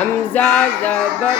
हमजा ज़बर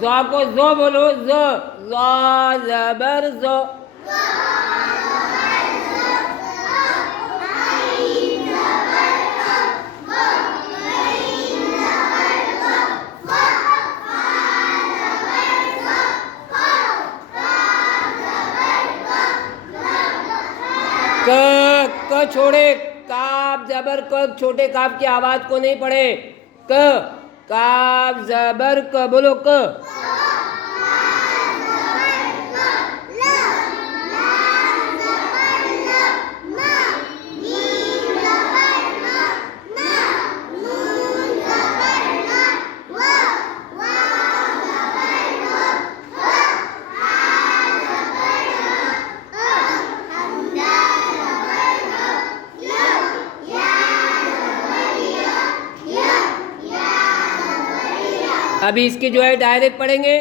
ज़ा को ज़ो बोलो ज़ ज़बर ज़ो क छोड़े काफ जबर क छोटे काफ की आवाज को नहीं पढ़े क काफ जबर क बोलो क अभी इसकी जो है डायरेक्ट पढ़ेंगे।